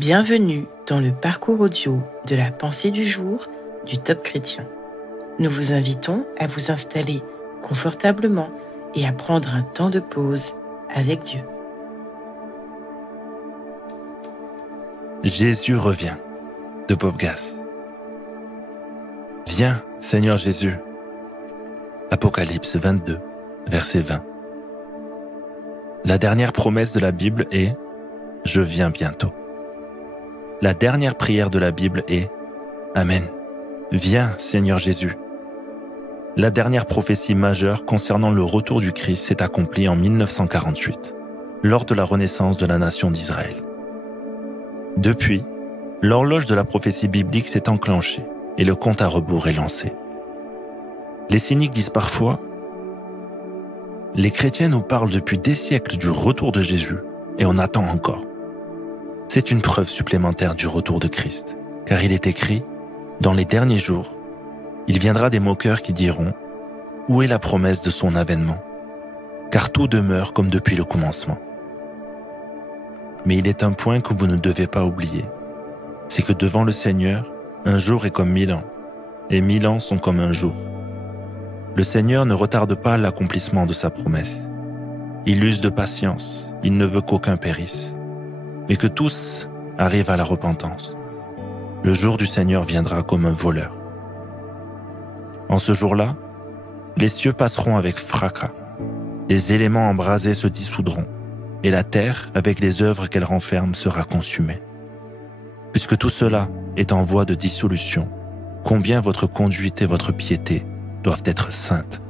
Bienvenue dans le parcours audio de la pensée du jour du Top Chrétien. Nous vous invitons à vous installer confortablement et à prendre un temps de pause avec Dieu. Jésus revient, de Bob Gass. Viens, Seigneur Jésus. Apocalypse 22, verset 20. La dernière promesse de la Bible est « Je viens bientôt ». La dernière prière de la Bible est « Amen. Viens, Seigneur Jésus ». La dernière prophétie majeure concernant le retour du Christ s'est accomplie en 1948, lors de la renaissance de la nation d'Israël. Depuis, l'horloge de la prophétie biblique s'est enclenchée et le compte à rebours est lancé. Les cyniques disent parfois « Les chrétiens nous parlent depuis des siècles du retour de Jésus et on attend encore ». C'est une preuve supplémentaire du retour de Christ, car il est écrit « Dans les derniers jours, il viendra des moqueurs qui diront « Où est la promesse de son avènement ?» Car tout demeure comme depuis le commencement. Mais il est un point que vous ne devez pas oublier, c'est que devant le Seigneur, un jour est comme 1000 ans, et 1000 ans sont comme un jour. Le Seigneur ne retarde pas l'accomplissement de sa promesse. Il use de patience, il ne veut qu'aucun périsse, mais que tous arrivent à la repentance. Le jour du Seigneur viendra comme un voleur. En ce jour-là, les cieux passeront avec fracas, les éléments embrasés se dissoudront, et la terre, avec les œuvres qu'elle renferme, sera consumée. Puisque tout cela est en voie de dissolution, combien votre conduite et votre piété doivent être saintes.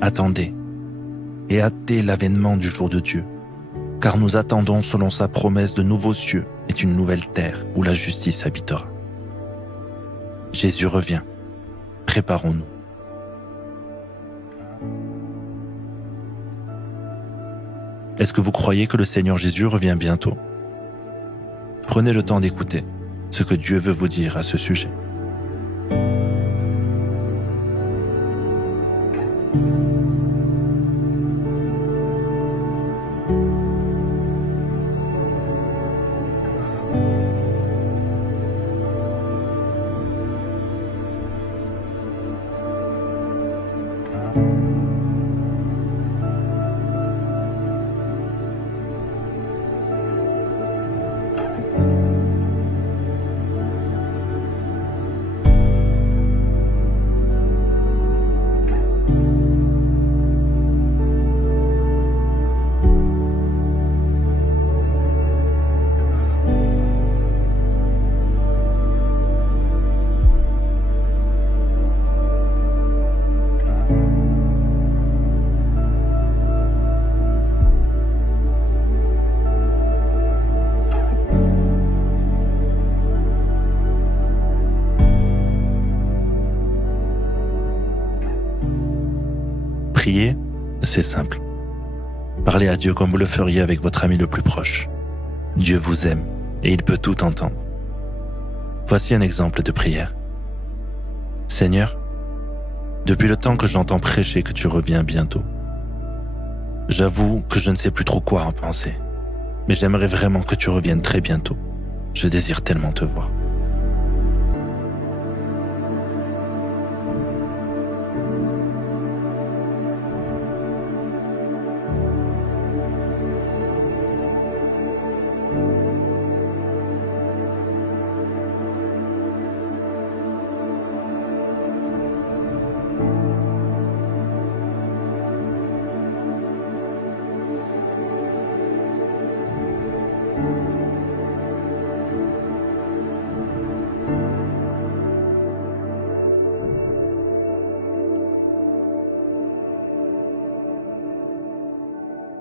Attendez et hâtez l'avènement du jour de Dieu, car nous attendons selon sa promesse de nouveaux cieux et une nouvelle terre où la justice habitera. Jésus revient. Préparons-nous. Est-ce que vous croyez que le Seigneur Jésus revient bientôt? Prenez le temps d'écouter ce que Dieu veut vous dire à ce sujet. Prier, c'est simple. Parlez à Dieu comme vous le feriez avec votre ami le plus proche. Dieu vous aime et il peut tout entendre. Voici un exemple de prière. Seigneur, depuis le temps que j'entends prêcher que tu reviens bientôt, j'avoue que je ne sais plus trop quoi en penser, mais j'aimerais vraiment que tu reviennes très bientôt. Je désire tellement te voir.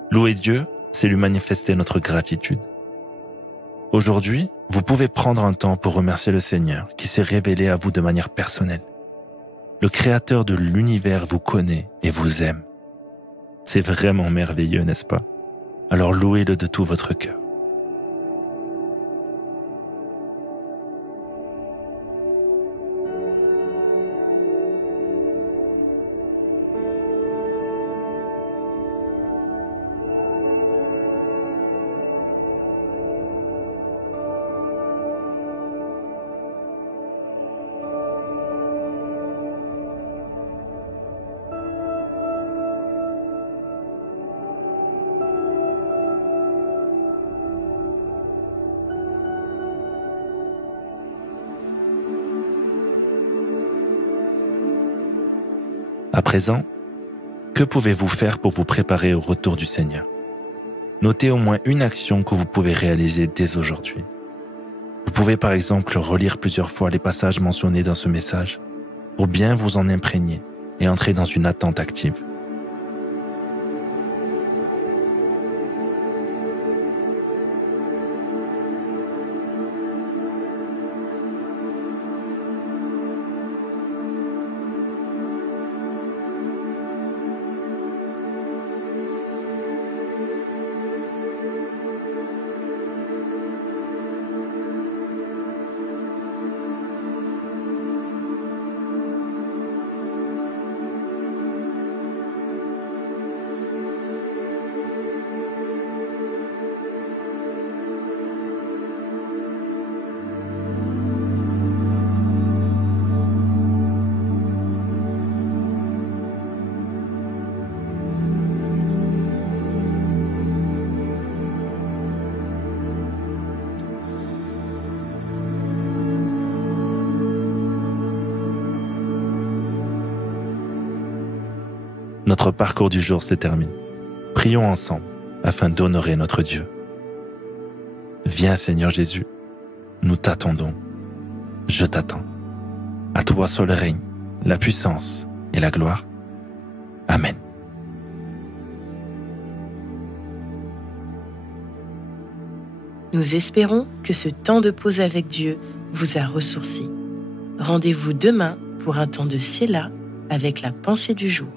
Louer Dieu, c'est lui manifester notre gratitude. Aujourd'hui, vous pouvez prendre un temps pour remercier le Seigneur qui s'est révélé à vous de manière personnelle. Le Créateur de l'univers vous connaît et vous aime. C'est vraiment merveilleux, n'est-ce pas? Alors louez-le de tout votre cœur. À présent, que pouvez-vous faire pour vous préparer au retour du Seigneur? Notez au moins une action que vous pouvez réaliser dès aujourd'hui. Vous pouvez par exemple relire plusieurs fois les passages mentionnés dans ce message pour bien vous en imprégner et entrer dans une attente active. Notre parcours du jour se termine. Prions ensemble afin d'honorer notre Dieu. Viens Seigneur Jésus, nous t'attendons. Je t'attends. À toi seul règne la puissance et la gloire. Amen. Nous espérons que ce temps de pause avec Dieu vous a ressourci. Rendez-vous demain pour un temps de Séla avec la pensée du jour.